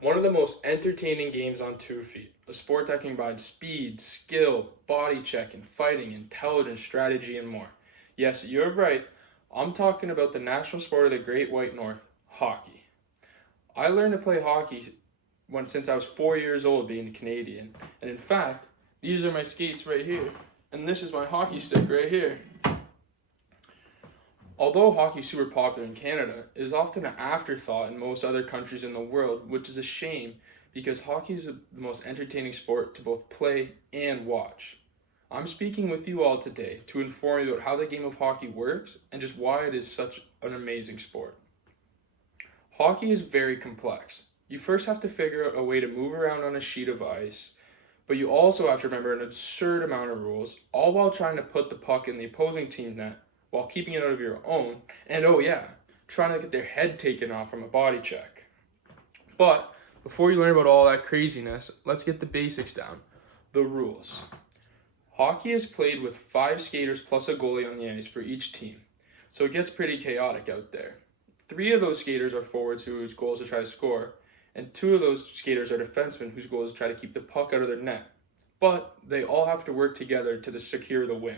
One of the most entertaining games on 2 feet, a sport that combines speed, skill, body check, and fighting, intelligence, strategy, and more. Yes, you're right. I'm talking about the national sport of the Great White North, hockey. I learned to play hockey since I was 4 years old, being Canadian. And in fact, these are my skates right here, and this is my hockey stick right here. Although hockey is super popular in Canada, it is often an afterthought in most other countries in the world, which is a shame because hockey is the most entertaining sport to both play and watch. I'm speaking with you all today to inform you about how the game of hockey works and just why it is such an amazing sport. Hockey is very complex. You first have to figure out a way to move around on a sheet of ice, but you also have to remember an absurd amount of rules, all while trying to put the puck in the opposing team net while keeping it out of your own, and oh yeah, trying to get their head taken off from a body check. But before you learn about all that craziness, let's get the basics down. The rules. Hockey is played with 5 skaters plus a goalie on the ice for each team, so it gets pretty chaotic out there. 3 of those skaters are forwards whose goal is to try to score, and 2 of those skaters are defensemen whose goal is to try to keep the puck out of their net. But they all have to work together to secure the win.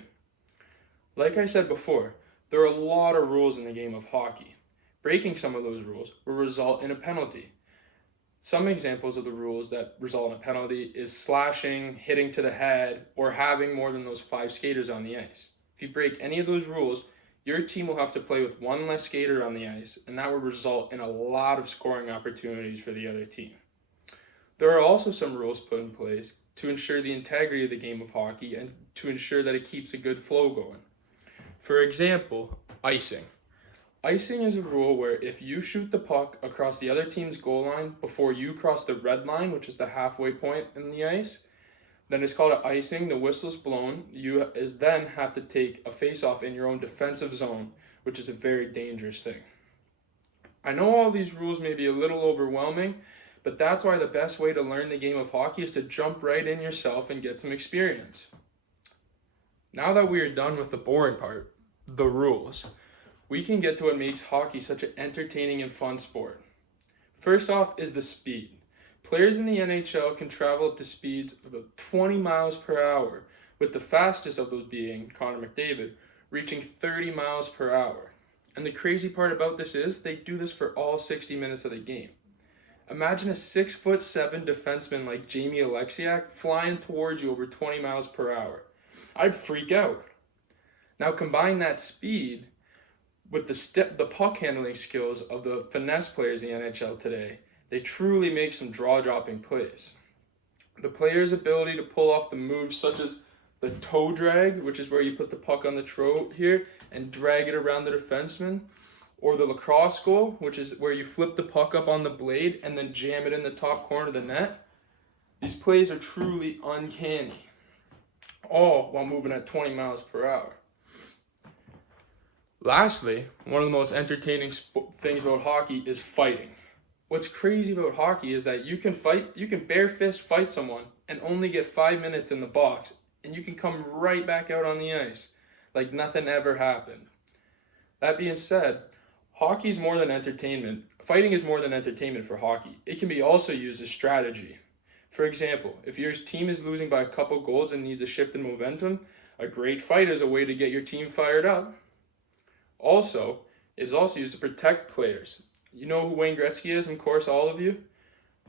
Like I said before, there are a lot of rules in the game of hockey. Breaking some of those rules will result in a penalty. Some examples of the rules that result in a penalty is slashing, hitting to the head, or having more than those 5 skaters on the ice. If you break any of those rules, your team will have to play with 1 less skater on the ice, and that will result in a lot of scoring opportunities for the other team. There are also some rules put in place to ensure the integrity of the game of hockey and to ensure that it keeps a good flow going. For example, icing. Icing is a rule where if you shoot the puck across the other team's goal line before you cross the red line, which is the halfway point in the ice, then it's called icing. The whistle's blown. You then have to take a face-off in your own defensive zone, which is a very dangerous thing. I know all these rules may be a little overwhelming, but that's why the best way to learn the game of hockey is to jump right in yourself and get some experience. Now that we are done with the boring part, the rules, we can get to what makes hockey such an entertaining and fun sport. First off is the speed. Players in the NHL can travel up to speeds of about 20 miles per hour, with the fastest of those being Connor McDavid, reaching 30 miles per hour. And the crazy part about this is they do this for all 60 minutes of the game. Imagine a 6'7" defenseman like Jamie Alexiak flying towards you over 20 miles per hour. I'd freak out. Now combine that speed with the puck handling skills of the finesse players in the NHL today. They truly make some draw-dropping plays. The player's ability to pull off the moves such as the toe drag, which is where you put the puck on the throat here and drag it around the defenseman, or the lacrosse goal, which is where you flip the puck up on the blade and then jam it in the top corner of the net. These plays are truly uncanny, all while moving at 20 miles per hour. Lastly, one of the most entertaining things about hockey is fighting. What's crazy about hockey is that you can bare fist fight someone and only get 5 minutes in the box, and you can come right back out on the ice like nothing ever happened. That being said, hockey is more than entertainment. Fighting is more than entertainment for hockey. It can be also used as strategy. For example, if your team is losing by a couple goals and needs a shift in momentum, a great fight is a way to get your team fired up. Also, it is also used to protect players. You know who Wayne Gretzky is, of course, all of you?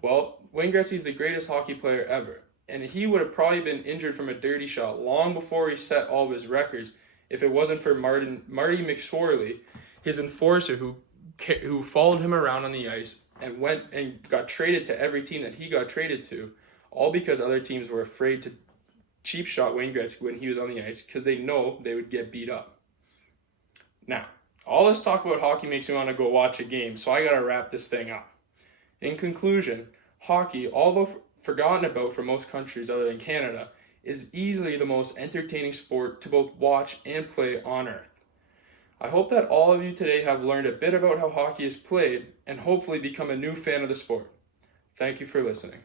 Well, Wayne Gretzky is the greatest hockey player ever, and he would have probably been injured from a dirty shot long before he set all of his records if it wasn't for Marty McSorley, his enforcer who followed him around on the ice and went and got traded to every team that he got traded to, all because other teams were afraid to cheap shot Wayne Gretzky when he was on the ice because they know they would get beat up. Now, all this talk about hockey makes me want to go watch a game, so I gotta wrap this thing up. In conclusion, hockey, although forgotten about for most countries other than Canada, is easily the most entertaining sport to both watch and play on Earth. I hope that all of you today have learned a bit about how hockey is played and hopefully become a new fan of the sport. Thank you for listening.